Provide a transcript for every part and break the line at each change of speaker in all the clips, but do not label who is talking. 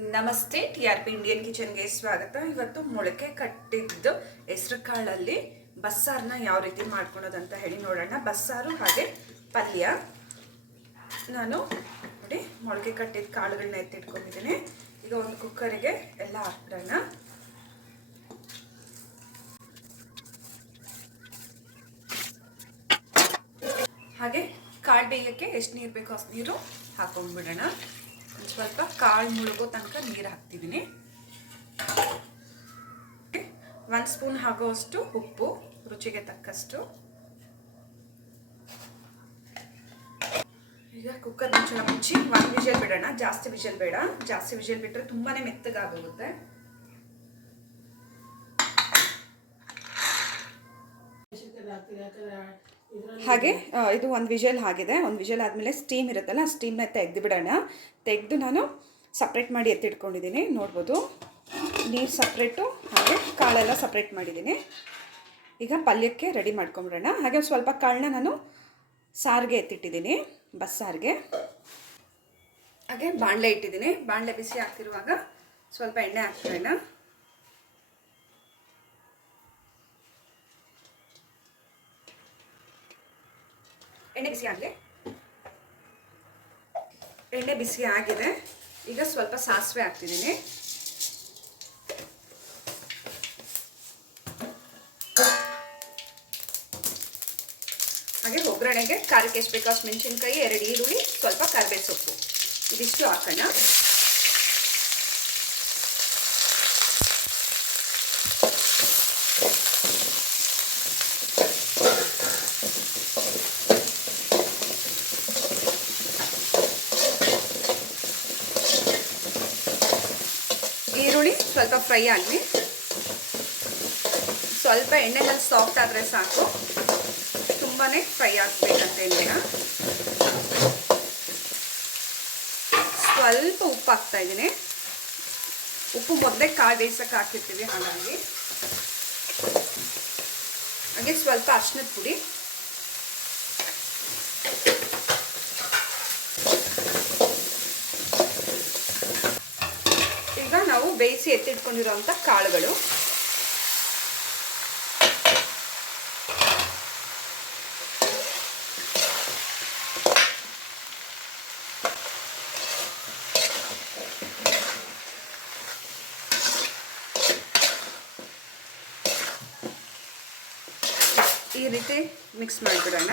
ನಮಸ್ತೆ, T R P Indian ಕಿಚನ್ಗೆ ಸ್ವಾಗತ. ಇವತ್ತು ಮೊಳಕೆ ಕಟ್ಟಿದ್ದು ಹೆಸರು ಕಾಳಲ್ಲಿ ಬಸ್ಸಾರನ್ನ ಯಾವ ರೀತಿ ಮಾಡ್ಕೊಳೋದಂತ ಹೇಳಿ ನೋಡೋಣ. ಬಸ್ಸಾರು ಹಾಗೆ ಪಲ್ಯ. ನಾನು ನೋಡಿ ಮೊಳಕೆ ಕಟ್ಟಿದ ಕಾಳುಗಳನ್ನ ಎತ್ತಿಟ್ಕೊಂಡಿದ್ದೀನಿ. ಈಗ ಒಂದು ಕುಕ್ಕರಿಗೆ ಎಲ್ಲ ಹಾಕ್ಬಿಡೋಣ. ಹಾಗೆ ಕಾಳು ಬೇಯಕ್ಕೆ ಎಷ್ಟು ನೀರು ಬೇಕೋ ಅಷ್ಟು ನೀರು ಹಾಕೊಂಡ್ಬಿಡೋಣ. ಸ್ವಲ್ಪ ಕಾಳು ಮುಳುಗೋ ತನಕ ನೀರು ಹಾಕ್ತಿದ್ದೀನಿ ಒಂದು ಸ್ಪೂನ್ ಹಾಕೋವಷ್ಟು ಉಪ್ಪು, ರುಚಿಗೆ ತಕ್ಕಷ್ಟು. ಈಗ ಕುಕ್ಕರ್ ಮುಚ್ಚಳ ಮುಚ್ಚಿ ಒಂದು ವಿಷಲ್ ಬಿಡೋಣ. ಜಾಸ್ತಿ ವಿಷಲ್ ಬೇಡ. ಜಾಸ್ತಿ ವಿಷಲ್ ಬಿಟ್ಟರೆ ತುಂಬಾ ಮೆತ್ತಗಾಗೋಗುತ್ತೆ. ಹಾಗೆ ಇದು ಒಂದು ವಿಷಲ್ ಆಗಿದೆ. ಒಂದು ವಿಷಲ್ ಆದಮೇಲೆ ಸ್ಟೀಮ್ ಇರುತ್ತಲ್ಲ ಸ್ಟೀಮ್ನ ತೆಗೆದು ಬಿಡೋಣ. ತೆಗೆದು ನಾನು ಸಪ್ರೇಟ್ ಮಾಡಿ ಎತ್ತಿಟ್ಕೊಂಡಿದ್ದೀನಿ. ನೋಡ್ಬೋದು. ನೀರು ಸಪ್ರೇಟು ಹಾಗೆ ಕಾಳೆಲ್ಲ ಸಪ್ರೇಟ್ ಮಾಡಿದ್ದೀನಿ. ಈಗ ಪಲ್ಯಕ್ಕೆ ರೆಡಿ ಮಾಡ್ಕೊಂಬಿಡೋಣ. ಹಾಗೆ ಸ್ವಲ್ಪ ಕಾಳನ್ನ ನಾನು ಸಾರಿಗೆ ಎತ್ತಿಟ್ಟಿದ್ದೀನಿ. ಬಸ್ಸಾರಿಗೆ ಹಾಗೆ ಬಾಣಲೆ ಇಟ್ಟಿದ್ದೀನಿ. ಬಾಣಲೆ ಬಿಸಿ ಆಗ್ತಿರುವಾಗ ಸ್ವಲ್ಪ ಎಣ್ಣೆ ಹಾಕ್ಬಿಡೋಣ. ಎಣ್ಣೆ ಬಿಸಿ ಆಗಲಿ ಎಣ್ಣೆ ಬಿಸಿ ಆಗಿದೆ. ಈಗ ಸ್ವಲ್ಪ ಸಾಸಿವೆ ಹಾಕ್ತಿದ್ದೀನಿ. ಹಾಗೆ ಒಗ್ಗರಣೆಗೆ ಕಾರಕ್ಕೆ ಎಷ್ಟು ಬೇಕಾಷ್ಟು ಮೆಣಸಿನ್ಕಾಯಿ, ಎರಡು ಈರುಳ್ಳಿ, ಸ್ವಲ್ಪ ಕರಿಬೇವು ಸೊಪ್ಪು. ಇದಿಷ್ಟು ಹಾಕೋಣ ಈರುಳ್ಳಿ ಸ್ವಲ್ಪ ಫ್ರೈ ಆಗಲಿ ಸ್ವಲ್ಪ ಎಣ್ಣೆನಲ್ಲಿ ಸಾಫ್ಟ್ ಆದರೆ ಸಾಕು. ತುಂಬಾ ಫ್ರೈ ಆಗಬೇಕಂತೇನಿಲ್ಲ ಸ್ವಲ್ಪ ಉಪ್ಪು ಹಾಕ್ತಾ ಇದ್ದೀನಿ. ಉಪ್ಪು ಮೊದಲೇ ಕಾಳು ಬೇಯಿಸೋಕೆ ಹಾಕಿರ್ತೀವಿ ಹಾಗಾಗಿ. ಹಾಗೆ ಸ್ವಲ್ಪ ಅರ್ಶಿನದ ಪುಡಿ ಈಗ ನಾವು ಬೇಯಿಸಿ ಎತ್ತಿಟ್ಕೊಂಡಿರೋಂಥ ಕಾಳುಗಳು. ಈ ರೀತಿ ಮಿಕ್ಸ್ ಮಾಡಿಬಿಡೋಣ.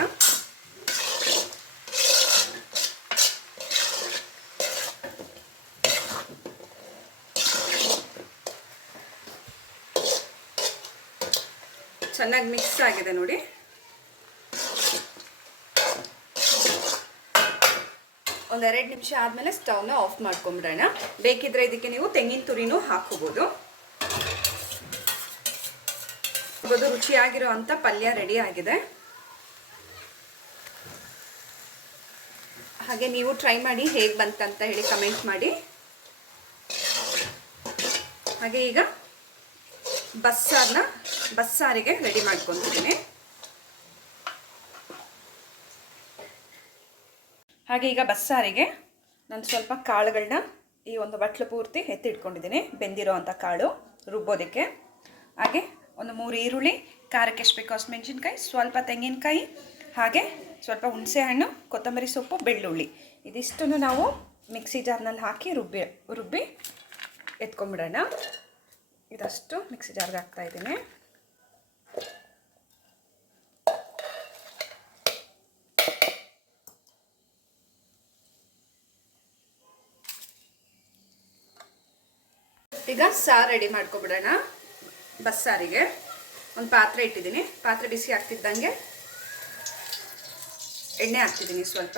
ಚೆನ್ನಾಗಿ ಮಿಕ್ಸ್ ಆಗಿದೆ ನೋಡಿ. ಒಂದೆರಡು ನಿಮಿಷ ಆದಮೇಲೆ ಸ್ಟವ್ನ ಆಫ್ ಮಾಡ್ಕೊಂಬಿಡೋಣ. ಬೇಕಿದ್ರೆ ಇದಕ್ಕೆ ನೀವು ತೆಂಗಿನ ತುರಿನೂ ಹಾಕೋಬೋದು ರುಚಿಯಾಗಿರೋ ಅಂಥ ಪಲ್ಯ ರೆಡಿ ಆಗಿದೆ. ಹಾಗೆ ನೀವು ಟ್ರೈ ಮಾಡಿ ಹೇಗೆ ಬಂತಂತ ಹೇಳಿ ಕಮೆಂಟ್ ಮಾಡಿ. ಹಾಗೆ ಈಗ ಬಸ್ಸಾರನ್ನ ಬಸ್ಸಾರಿಗೆ ರೆಡಿ ಮಾಡ್ಕೊತಿದ್ದೀನಿ. ಹಾಗೆ ಈಗ ಬಸ್ಸಾರಿಗೆ ನಾನು ಸ್ವಲ್ಪ ಕಾಳುಗಳನ್ನ ಈ ಒಂದು ಬಟ್ಲು ಪೂರ್ತಿ ಎತ್ತಿಟ್ಕೊಂಡಿದ್ದೀನಿ. ಬೆಂದಿರೋ ಅಂಥ ಕಾಳು ರುಬ್ಬೋದಕ್ಕೆ. ಹಾಗೆ ಒಂದು ಮೂರು ಈರುಳ್ಳಿ, ಖಾರಕ್ಕೆ ಎಷ್ಟು ಬೇಕು ಅಷ್ಟು ಮೆಣಸಿನ್ಕಾಯಿ, ಸ್ವಲ್ಪ ತೆಂಗಿನಕಾಯಿ, ಹಾಗೆ ಸ್ವಲ್ಪ ಹುಣಸೆಹಣ್ಣು, ಕೊತ್ತಂಬರಿ ಸೊಪ್ಪು, ಬೆಳ್ಳುಳ್ಳಿ. ಇದಿಷ್ಟನ್ನು ನಾವು ಮಿಕ್ಸಿ ಜಾರ್ನಲ್ಲಿ ಹಾಕಿ ರುಬ್ಬಿ ರುಬ್ಬಿ ಎತ್ಕೊಂಬಿಡೋಣ ಇದಷ್ಟು ಮಿಕ್ಸಿ ಜಾರ್ಗೆ ಹಾಕ್ತಾ ಇದ್ದೀನಿ. ಈಗ ಸಾರು ರೆಡಿ ಮಾಡ್ಕೊಬಿಡೋಣ ಬಸ್ಸಾರಿಗೆ. ಒಂದು ಪಾತ್ರೆ ಇಟ್ಟಿದ್ದೀನಿ. ಪಾತ್ರೆ ಬಿಸಿ ಆಗ್ತಿದ್ದಂಗೆ ಎಣ್ಣೆ ಹಾಕ್ತಿದ್ದೀನಿ ಸ್ವಲ್ಪ.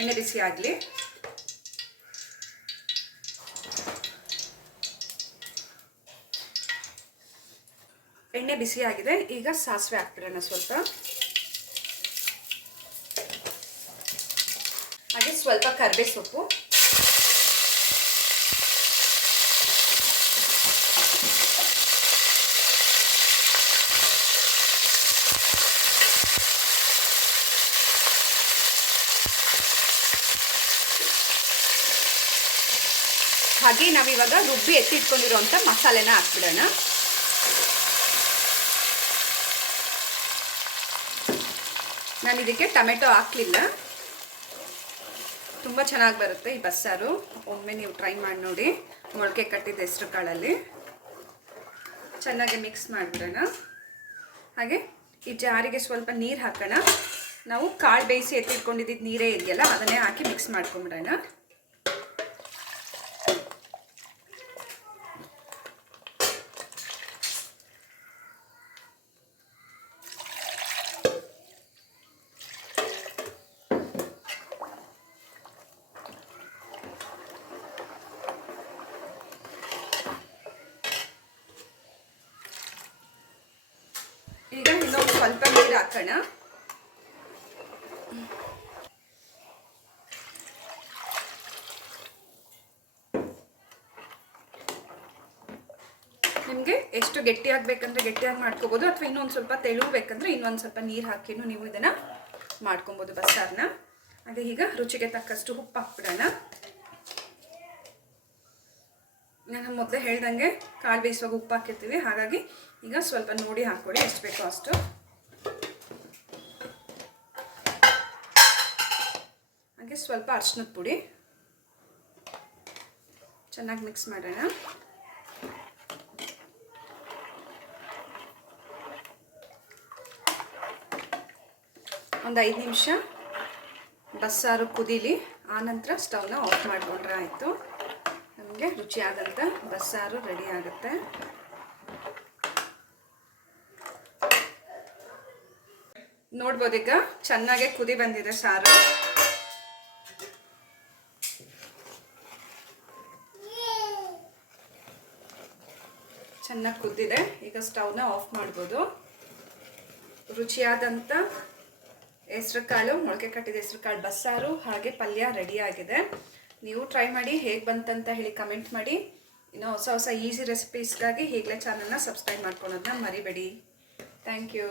ಎಣ್ಣೆ ಬಿಸಿ ಆಗಲಿ. ಎಣ್ಣೆ ಬಿಸಿ ಆಗಿದೆ. ಈಗ ಸಾಸಿವೆ ಹಾಕ್ಬಿಡೋಣ ಸ್ವಲ್ಪ. ಹಾಗೆ ಸ್ವಲ್ಪ ಕರ್ಬೆ ಸೊಪ್ಪು ಹಾಗೆ ನಾವಿವಾಗ ರುಬ್ಬಿ ಎತ್ತಿಟ್ಕೊಂಡಿರೋಂಥ ಮಸಾಲೆನ ಹಾಕ್ಬಿಡೋಣ. ನಾನು ಇದಕ್ಕೆ ಟೊಮೆಟೊ ಹಾಕಲಿಲ್ಲ. ತುಂಬ ಚೆನ್ನಾಗಿ ಬರುತ್ತೆ ಈ ಬಸ್ಸಾರು. ಒಮ್ಮೆ ನೀವು ಟ್ರೈ ಮಾಡಿ ನೋಡಿ. ಮೊಳಕೆ ಕಟ್ಟಿದ ಹೆಸರು ಕಾಳಲ್ಲಿ ಚೆನ್ನಾಗಿ ಮಿಕ್ಸ್ ಮಾಡಿಬಿಡೋಣ. ಹಾಗೆ ಈ ಜಾರಿಗೆ ಸ್ವಲ್ಪ ನೀರು ಹಾಕೋಣ. ನಾವು ಕಾಳು ಬೇಯಿಸಿ ಎತ್ತಿಟ್ಕೊಂಡಿದ್ದು ನೀರೇ ಇದೆಯಲ್ಲ, ಅದನ್ನೇ ಹಾಕಿ ಮಿಕ್ಸ್ ಮಾಡ್ಕೊಂಬಿಡೋಣ ಈಗ ಇನ್ನೊಂದು ಸ್ವಲ್ಪ ನೀರು ಹಾಕೋಣ. ನಿಮಗೆ ಎಷ್ಟು ಗಟ್ಟಿ ಆಗಬೇಕಂದ್ರೆ ಗಟ್ಟಿಯಾಗಿ ಮಾಡ್ಕೋಬೋದು ಅಥವಾ ಇನ್ನೊಂದು ಸ್ವಲ್ಪ ತೆಳು ಬೇಕಂದ್ರೆ ಇನ್ನೊಂದು ಸ್ವಲ್ಪ ನೀರು ಹಾಕಿನೂ ನೀವು ಇದನ್ನು ಮಾಡ್ಕೊಬೋದು ಬಸ್ಸಾರನ್ನ ಅದೇ ಈಗ ರುಚಿಗೆ ತಕ್ಕಷ್ಟು ಉಪ್ಪು ಹಾಕ್ಬಿಡೋಣ. ನಾನು ಮೊದಲೇ ಹೇಳ್ದಂಗೆ ಕಾಳು ಬೇಯಿಸುವಾಗ ಉಪ್ಪು ಹಾಕಿರ್ತೀವಿ. ಹಾಗಾಗಿ ಈಗ ಸ್ವಲ್ಪ ನೋಡಿ ಹಾಕ್ಕೊಳ್ಳಿ, ಎಷ್ಟು ಬೇಕೋ ಅಷ್ಟು ಹಾಗೆ ಸ್ವಲ್ಪ ಅರ್ಶಿನದ ಪುಡಿ. ಚೆನ್ನಾಗಿ ಮಿಕ್ಸ್ ಮಾಡೋಣ. ಒಂದು ಐದು ನಿಮಿಷ. ಬಸ್ಸಾರು ಕುದೀಲಿ, ಆನಂತರ ಸ್ಟವ್ನ ಆಫ್ ಮಾಡಿಕೊಂಡ್ರೆ ಆಯಿತು. ನಮಗೆ ರುಚಿಯಾದಂಥ ಬಸ್ಸಾರು ರೆಡಿ ಆಗುತ್ತೆ. ನೋಡ್ಬೋದೀಗ? ಚೆನ್ನಾಗೆ ಕುದಿ ಬಂದಿದೆ ಸಾರು. ಚೆನ್ನಾಗಿ ಕುದ್ದಿದೆ. ಈಗ ಸ್ಟವ್ನ ಆಫ್ ಮಾಡ್ಬೋದು. ರುಚಿಯಾದಂಥ ಹೆಸ್ರು ಕಾಳು ಮೊಳಕೆ ಕಟ್ಟಿದ ಹೆಸ್ರು ಕಾಳು ಬಸ್ಸಾರು ಹಾಗೆ ಪಲ್ಯ ರೆಡಿ ಆಗಿದೆ. ನೀವು ಟ್ರೈ ಮಾಡಿ ಹೇಗೆ ಬಂತಂತ ಹೇಳಿ ಕಮೆಂಟ್ ಮಾಡಿ. ಇನ್ನೂ ಹೊಸ ಹೊಸ ಈಸಿ ರೆಸಿಪೀಸ್ಗಾಗಿ ಈಗಲೇ ಚಾನಲ್ನ ಸಬ್ಸ್ಕ್ರೈಬ್ ಮಾಡ್ಕೊಳೋದನ್ನ ಮರಿಬೇಡಿ. Thank you